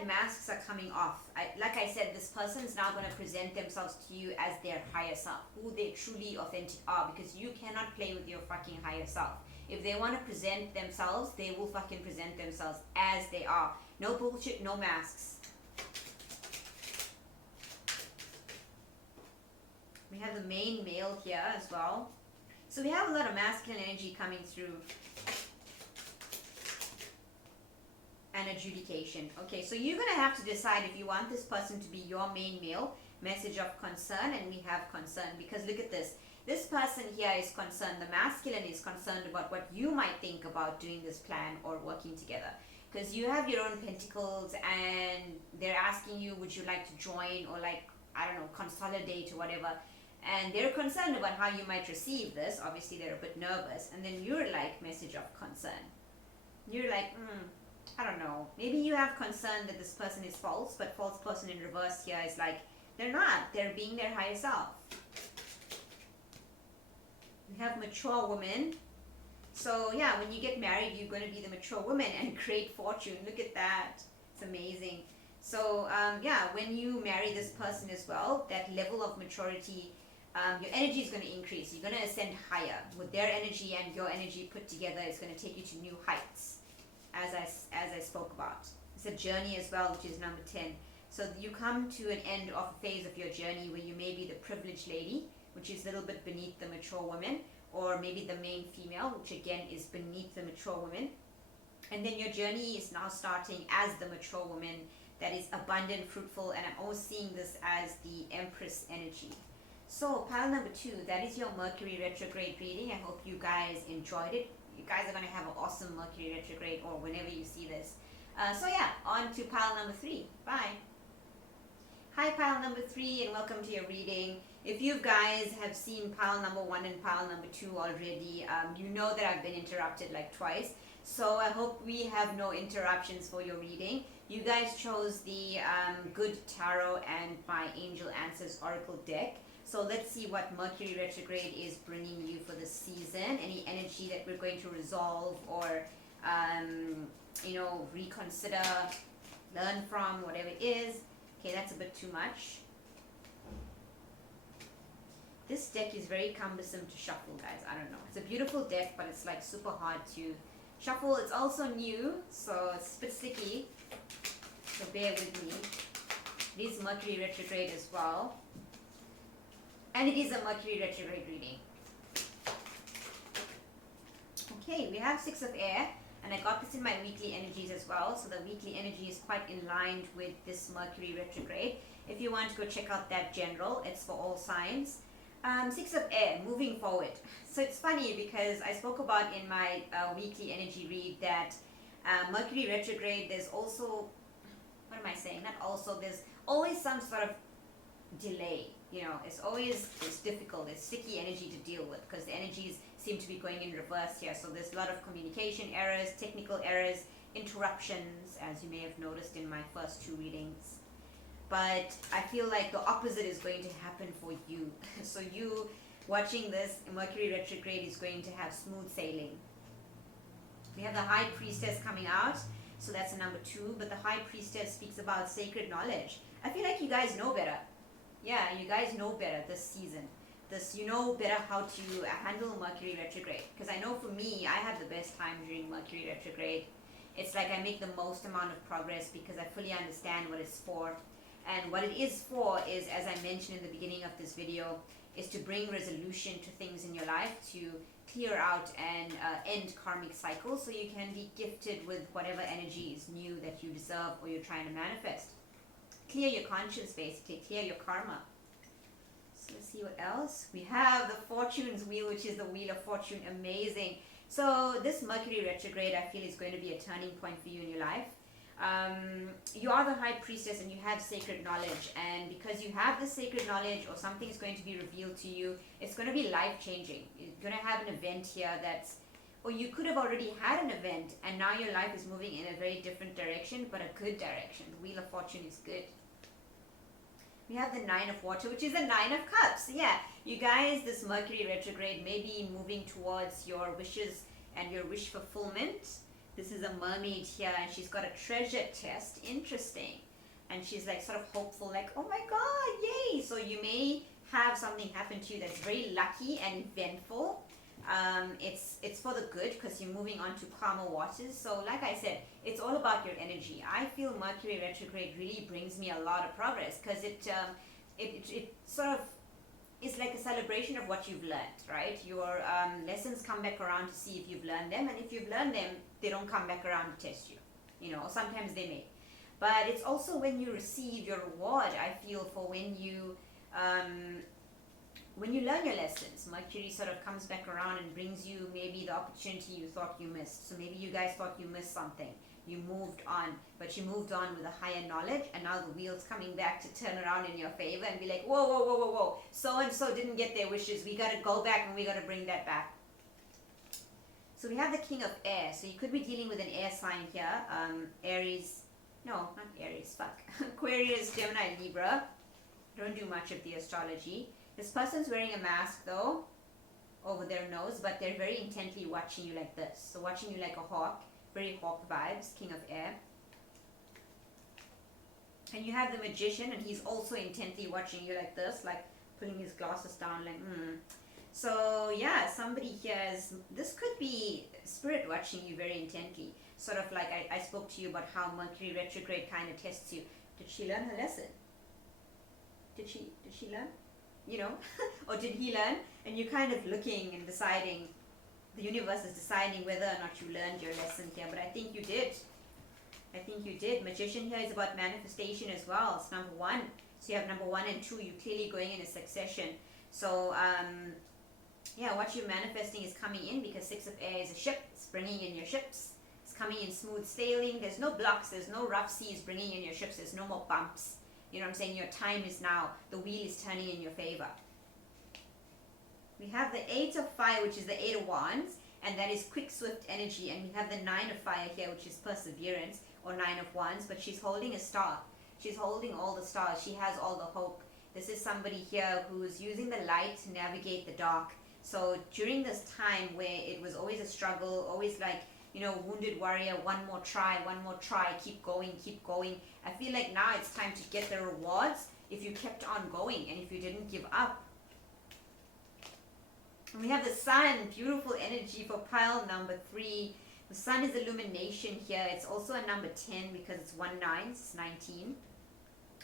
masks are coming off. Like I said, this person is now going to present themselves to you as their higher self, who they truly authentic are, because you cannot play with your fucking higher self. If they want to present themselves, they will fucking present themselves as they are. No bullshit, no masks. We have the main male here as well. So we have a lot of masculine energy coming through. And adjudication. Okay, so you're going to have to decide if you want this person to be your main male, message of concern, and we have concern, because look at this. This person here is concerned, the masculine is concerned about what you might think about doing this plan or working together. Because you have your own pentacles and they're asking you, would you like to join or like, I don't know, consolidate or whatever. And they're concerned about how you might receive this. Obviously, they're a bit nervous. And then you're like, message of concern. You're like, I don't know. Maybe you have concern that this person is false, but false person in reverse here is like, they're not. They're being their higher self. We have mature woman. So yeah, when you get married, you're going to be the mature woman and create fortune. Look at that. It's amazing. So yeah, when you marry this person as well, that level of maturity, your energy is going to increase. You're going to ascend higher. With their energy and your energy put together, it's going to take you to new heights, as I spoke about. It's a journey as well, which is number 10. So you come to an end of a phase of your journey where you may be the privileged lady, which is a little bit beneath the mature woman, or maybe the main female, which again is beneath the mature woman. And then your journey is now starting as the mature woman that is abundant, fruitful, and I'm always seeing this as the Empress energy. So pile number 2, that is your Mercury retrograde reading. I hope you guys enjoyed it. You guys are going to have an awesome Mercury retrograde or whenever you see this. So yeah, on to pile number 3. Bye. Hi pile number 3 and welcome to your reading. If you guys have seen pile number 1 and pile number 2 already, you know that I've been interrupted like twice. So I hope we have no interruptions for your reading. You guys chose the Good Tarot and my Angel Answers Oracle deck. So let's see what Mercury retrograde is bringing you for this season. Any energy that we're going to resolve or, you know, reconsider, learn from, whatever it is. Okay, that's a bit too much. This deck is very cumbersome to shuffle, guys. I don't know. It's a beautiful deck, but it's like super hard to shuffle. It's also new, so it's a bit sticky. So bear with me. It is Mercury retrograde as well. And it is a Mercury retrograde reading. Okay, we have 6 of air. And I got this in my weekly energies as well. So the weekly energy is quite in line with this Mercury retrograde. If you want to go check out that general, it's for all signs. 6 of air, moving forward. So it's funny because I spoke about in my weekly energy read that Mercury retrograde, there's also, what am I saying? Not also, there's always some sort of delay. You know, it's difficult. It's sticky energy to deal with because the energies seem to be going in reverse here. So there's a lot of communication errors, technical errors, interruptions, as you may have noticed in my first 2 readings. But I feel like the opposite is going to happen for you. So you watching this Mercury retrograde is going to have smooth sailing. We have the High Priestess coming out. So that's a number 2. But the High Priestess speaks about sacred knowledge. I feel like you guys know better. Yeah, you guys know better this season. You know better how to handle Mercury retrograde. Because I know for me, I have the best time during Mercury retrograde. It's like I make the most amount of progress because I fully understand what it's for. And what it is for is, as I mentioned in the beginning of this video, is to bring resolution to things in your life, to clear out and end karmic cycles, so you can be gifted with whatever energy is new that you deserve or you're trying to manifest. Clear your conscience, basically, clear your karma. So let's see what else. We have the Fortune's Wheel, which is the Wheel of Fortune. Amazing. So this Mercury retrograde, I feel, is going to be a turning point for you in your life. You are the High Priestess and you have sacred knowledge, and because you have this sacred knowledge or something is going to be revealed to you, it's going to be life-changing. You're going to have an event here that's, or you could have already had an event and now your life is moving in a very different direction, but a good direction. The Wheel of Fortune is good. We have the Nine of Water, which is the Nine of Cups. Yeah, you guys, this Mercury retrograde may be moving towards your wishes and your wish fulfillment. This is a mermaid here and she's got a treasure chest. Interesting. And she's like sort of hopeful, like, oh my god, yay. So you may have something happen to you that's very lucky and eventful. It's for the good because you're moving on to calmer waters. So like I said, it's all about your energy. I feel Mercury retrograde really brings me a lot of progress because it sort of is like a celebration of what you've learned, right? Your lessons come back around to see if you've learned them, and if you've learned them, they don't come back around to test you. You know, sometimes they may. But it's also when you receive your reward, I feel, for when you learn your lessons. Mercury sort of comes back around and brings you maybe the opportunity you thought you missed. So maybe you guys thought you missed something. You moved on, but you moved on with a higher knowledge, and now the wheel's coming back to turn around in your favor and be like, whoa, whoa, whoa, whoa, whoa. So-and-so didn't get their wishes. We got to go back and we got to bring that back. So we have the King of Air. So you could be dealing with an air sign here. Aries, no, not Aries, fuck. Aquarius, Gemini, Libra. Don't do much of the astrology. This person's wearing a mask though, over their nose, but they're very intently watching you like this. So watching you like a hawk, very hawk vibes, King of Air. And you have the Magician, and he's also intently watching you like this, like putting his glasses down, like, So yeah, somebody here is, this could be spirit watching you very intently. Sort of like I spoke to you about how Mercury retrograde kind of tests you. Did she learn her lesson? Did she learn? You know, or did he learn? And you're kind of looking and deciding, the universe is deciding whether or not you learned your lesson here, but I think you did. I think you did. Magician here is about manifestation as well. It's number one. So you have number 1 and 2, you're clearly going in a succession. So, yeah, what you're manifesting is coming in because 6 of Air is a ship. It's bringing in your ships. It's coming in smooth sailing. There's no blocks. There's no rough seas bringing in your ships. There's no more bumps. You know what I'm saying? Your time is now. The wheel is turning in your favor. We have the 8 of Fire, which is the 8 of Wands, and that is quick, swift energy. And we have the 9 of Fire here, which is perseverance, or 9 of Wands, but she's holding a star. She's holding all the stars. She has all the hope. This is somebody here who's using the light to navigate the dark. So during this time where it was always a struggle, always like, you know, wounded warrior, one more try, keep going, keep going. I feel like now it's time to get the rewards if you kept on going and if you didn't give up. And we have the Sun, beautiful energy for pile number 3. The Sun is illumination here. It's also a number 10 because it's 1 9, it's 19.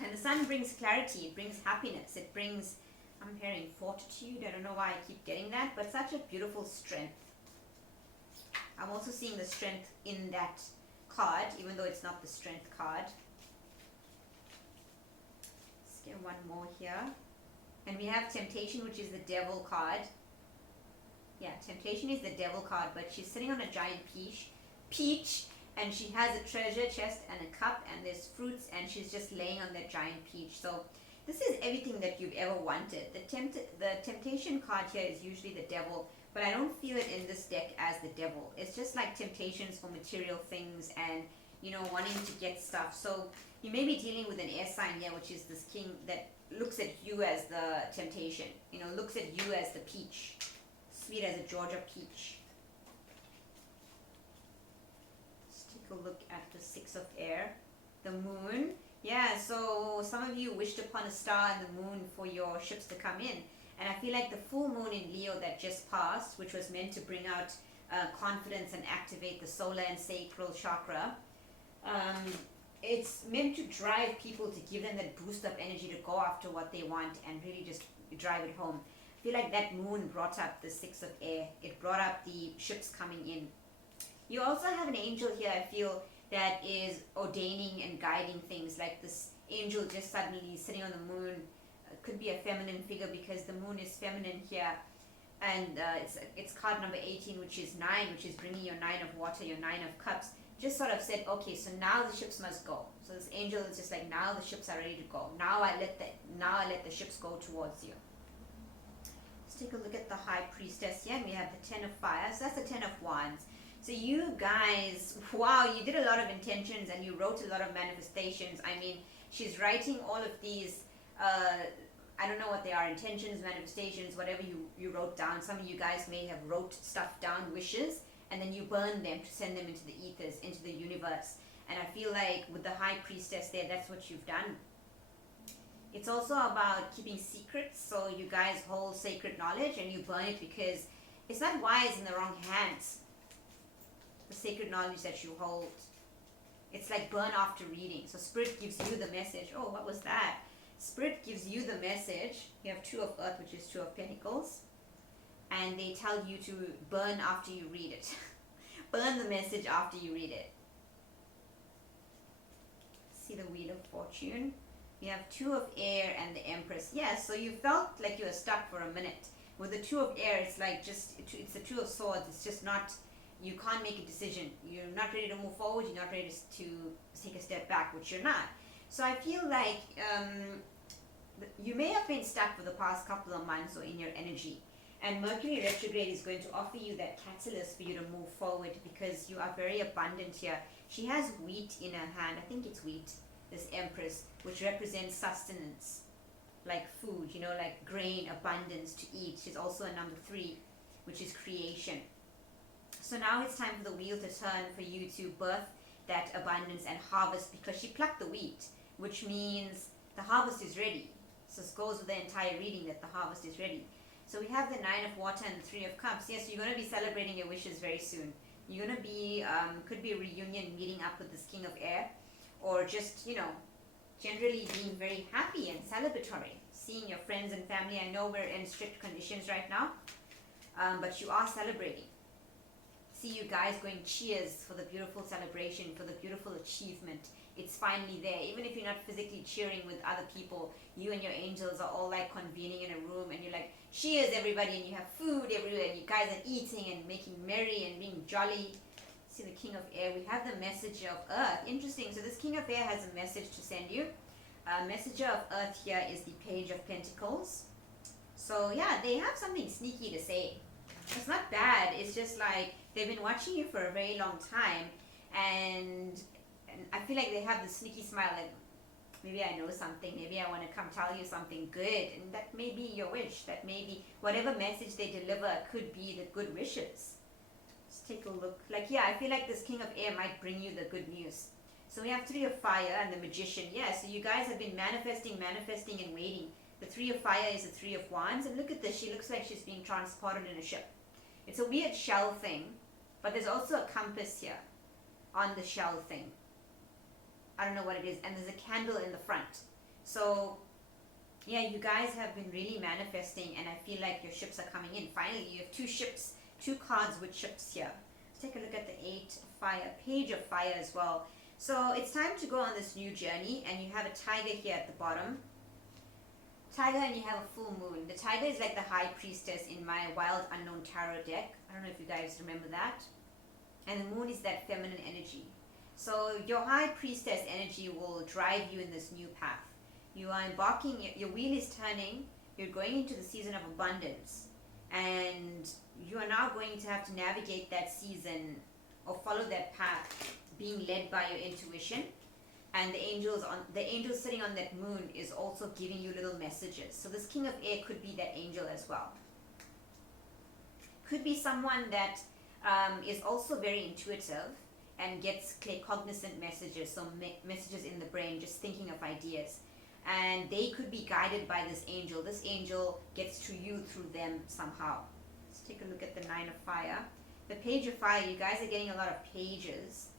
And the Sun brings clarity, it brings happiness, it brings, I'm hearing fortitude. I don't know why I keep getting that, but such a beautiful strength. I'm also seeing the strength in that card, even though it's not the strength card. Let's get one more here. And we have Temptation, which is the Devil card. Yeah, Temptation is the Devil card, but she's sitting on a giant peach, and she has a treasure chest and a cup, and there's fruits, and she's just laying on that giant peach. So this is everything that you've ever wanted. The Temptation card here is usually the Devil, but I don't feel it in this deck as the Devil. It's just like temptations for material things and, you know, wanting to get stuff. So you may be dealing with an air sign here, which is this king that looks at you as the temptation, you know, looks at you as the peach, sweet as a Georgia peach. Let's take a look at the 6 of Air, the Moon. Yeah, so some of you wished upon a star and the moon for your ships to come in. And I feel like the full moon in Leo that just passed, which was meant to bring out confidence and activate the solar and sacral chakra, it's meant to drive people, to give them that boost of energy to go after what they want and really just drive it home. feel like that moon brought up the Six of Air. It brought up the ships coming in. You also have an angel here, I feel, that is ordaining and guiding things, like this angel just suddenly sitting on the moon. Could be a feminine figure because the moon is feminine here. And it's card number 18, which is 9, which is bringing your 9 of water, your 9 of cups. Just sort of said, okay, so now the ships must go. So this angel is just like, now the ships are ready to go. Now I let the ships go towards you. Let's take a look at the High Priestess here. And we have the 10 of Fire. So that's the 10 of Wands. So you guys, wow, you did a lot of intentions and you wrote a lot of manifestations. I mean, she's writing all of these, I don't know what they are, intentions, manifestations, whatever you wrote down. Some of you guys may have wrote stuff down, wishes, and then you burn them to send them into the ethers, into the universe. And I feel like with the High Priestess there, that's what you've done. It's also about keeping secrets. So you guys hold sacred knowledge and you burn it because it's not wise in the wrong hands. The sacred knowledge that you hold. It's like burn after reading. So Spirit gives you the message. Oh, what was that? Spirit gives you the message. You have 2 of Earth, which is 2 of Pentacles. And they tell you to burn after you read it. Burn the message after you read it. See the Wheel of Fortune. You have 2 of Air and the Empress. Yes, so you felt like you were stuck for a minute. With the 2 of Air, it's like it's the 2 of Swords. It's just not, you can't make a decision. You're not ready to move forward. You're not ready to take a step back, which you're not. So I feel like you may have been stuck for the past couple of months or in your energy. And Mercury retrograde is going to offer you that catalyst for you to move forward because you are very abundant here. She has wheat in her hand. I think it's wheat, this Empress, which represents sustenance, like food, you know, like grain, abundance to eat. She's also a number 3, which is creation. So now it's time for the wheel to turn for you to birth that abundance and harvest because she plucked the wheat, which means the harvest is ready. So this goes with the entire reading that the harvest is ready. So we have the 9 of Water and the 3 of Cups. Yes, you're going to be celebrating your wishes very soon. You're going to be, could be a reunion, meeting up with this King of Air, or just, you know, generally being very happy and celebratory. Seeing your friends and family. I know we're in strict conditions right now, but you are celebrating. See you guys going cheers for the beautiful celebration, for the beautiful achievement. It's finally there. Even if you're not physically cheering with other people, you and your angels are all like convening in a room and you're like, cheers everybody, and you have food everywhere and you guys are eating and making merry and being jolly. See the King of Air. We have the Messenger of Earth. Interesting. So this King of Air has a message to send you. Messenger of Earth here is the Page of Pentacles. So yeah, they have something sneaky to say. It's not bad. It's just like they've been watching you for a very long time, and I feel like they have this sneaky smile, like maybe I know something, maybe I want to come tell you something good, and that may be your wish. That may be whatever message they deliver could be the good wishes. Let's take a look. Like, yeah, I feel like this King of Air might bring you the good news. So we have 3 of Fire and the Magician. Yeah, so you guys have been manifesting and waiting. The 3 of Fire is the 3 of Wands, and look at this. She looks like she's being transported in a ship. It's a weird shell thing, but there's also a compass here on the shell thing. I don't know what it is, and there's a candle in the front. So yeah, you guys have been really manifesting, and I feel like your ships are coming in. Finally, you have 2 ships, 2 cards with ships here. Let's take a look at the 8 of Fire, Page of Fire as well. So it's time to go on this new journey, and you have a tiger here at the bottom. Tiger, and you have a full moon. The tiger is like the High Priestess in my Wild Unknown Tarot deck. I don't know if you guys remember that. And the moon is that feminine energy. So your High Priestess energy will drive you in this new path. You are embarking, your wheel is turning, you're going into the season of abundance, and you are now going to have to navigate that season or follow that path, being led by your intuition. And the angel sitting on that moon is also giving you little messages. So this King of Air could be that angel as well. Could be someone that is also very intuitive and gets cognizant messages, so messages in the brain, just thinking of ideas. And they could be guided by this angel. This angel gets to you through them somehow. Let's take a look at the 9 of Fire. The Page of Fire, you guys are getting a lot of pages.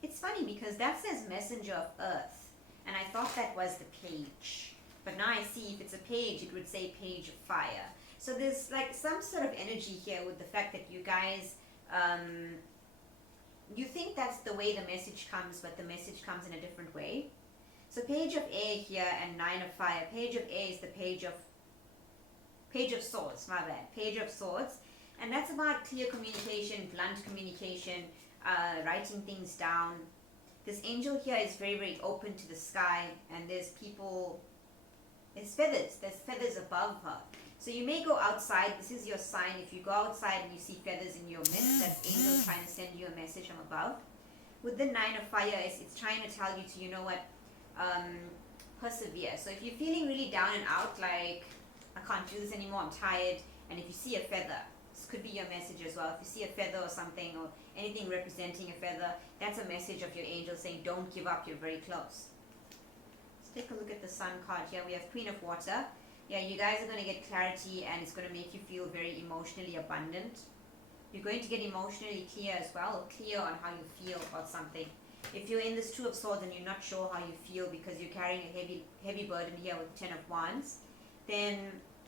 It's funny because that says Messenger of Earth, and I thought that was the page. But now I see if it's a page, it would say page of fire. So there's like some sort of energy here with the fact that you guys, you think that's the way the message comes, but the message comes in a different way. So page of air here and 9 of fire. Page of air is the page of swords, my bad. Page of swords. And that's about clear communication, blunt communication, writing things down. This angel here is very, very open to the sky, and there's feathers above her. So you may go outside. This is your sign. If you go outside and you see feathers in your midst, that's angel trying to send you a message from above. With the 9 of fire, it's trying to tell you to, you know what, persevere. So if you're feeling really down and out, like, I can't do this anymore, I'm tired, and if you see a feather, this could be your message as well. If you see a feather or something, or anything representing a feather, that's a message of your angel saying, don't give up, you're very close. Let's take a look at the sun card here. We have Queen of Water. Yeah, you guys are going to get clarity, and it's going to make you feel very emotionally abundant. You're going to get emotionally clear as well, or clear on how you feel about something. If you're in this Two of Swords and you're not sure how you feel because you're carrying a heavy burden here with 10 of Wands, then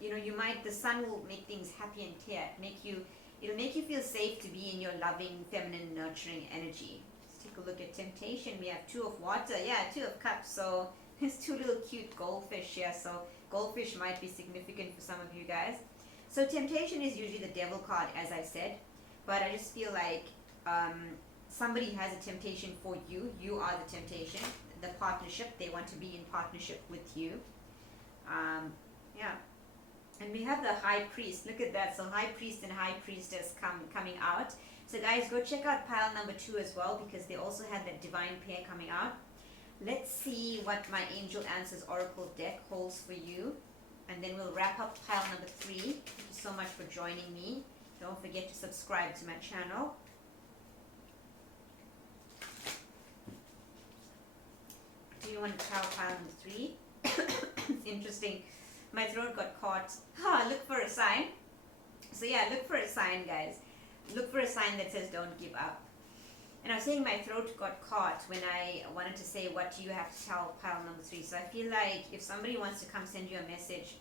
the sun will make things happy and clear. It'll make you feel safe to be in your loving, feminine, nurturing energy. Let's take a look at temptation. We have Two of Water, yeah, 2 of Cups. So there's 2 little cute goldfish here. So goldfish might be significant for some of you guys. So temptation is usually the devil card, as I said, but I just feel like somebody has a temptation for you. You are the temptation. The partnership, they want to be in partnership with you. Yeah. And we have the High Priest. Look at that. So High Priest and High Priestess coming out. So guys, go check out pile number 2 as well, because they also had that divine pair coming out. Let's see what my Angel Answers Oracle deck holds for you. And then we'll wrap up pile number 3. Thank you so much for joining me. Don't forget to subscribe to my channel. Do you want to tell pile number 3? It's interesting. My throat got caught. Look for a sign. So yeah, look for a sign, guys. Look for a sign that says don't give up. And I was saying my throat got caught when I wanted to say what do you have to tell pile number 3. So I feel like if somebody wants to come send you a message,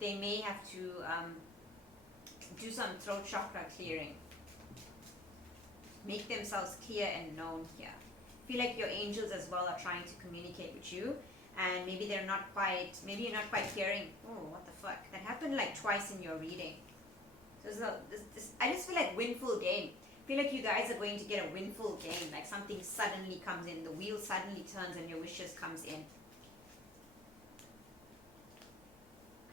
they may have to do some throat chakra clearing. Make themselves clear and known here. I feel like your angels as well are trying to communicate with you. And maybe you're not quite hearing. Oh, what the fuck? That happened like twice in your reading. So I just feel like windfall gain. I feel like you guys are going to get a windfall gain. Like something suddenly comes in. The wheel suddenly turns and your wishes comes in.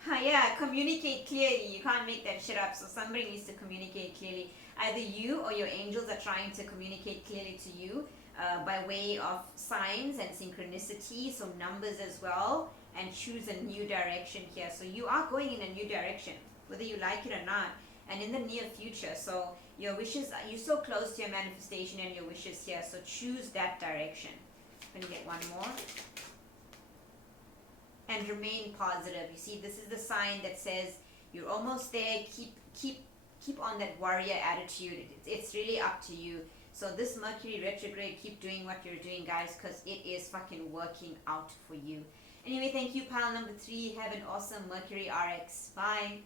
Yeah, communicate clearly. You can't make that shit up. So somebody needs to communicate clearly. Either you or your angels are trying to communicate clearly to you. By way of signs and synchronicity, so numbers as well, and choose a new direction here. So you are going in a new direction, whether you like it or not, and in the near future. So your wishes, you're so close to your manifestation and your wishes here, so choose that direction. I'm going to get one more. And remain positive. You see, this is the sign that says you're almost there. Keep on that warrior attitude. It's really up to you. So this Mercury retrograde, keep doing what you're doing, guys, because it is fucking working out for you. Anyway, thank you, pile number 3. Have an awesome Mercury RX. Bye.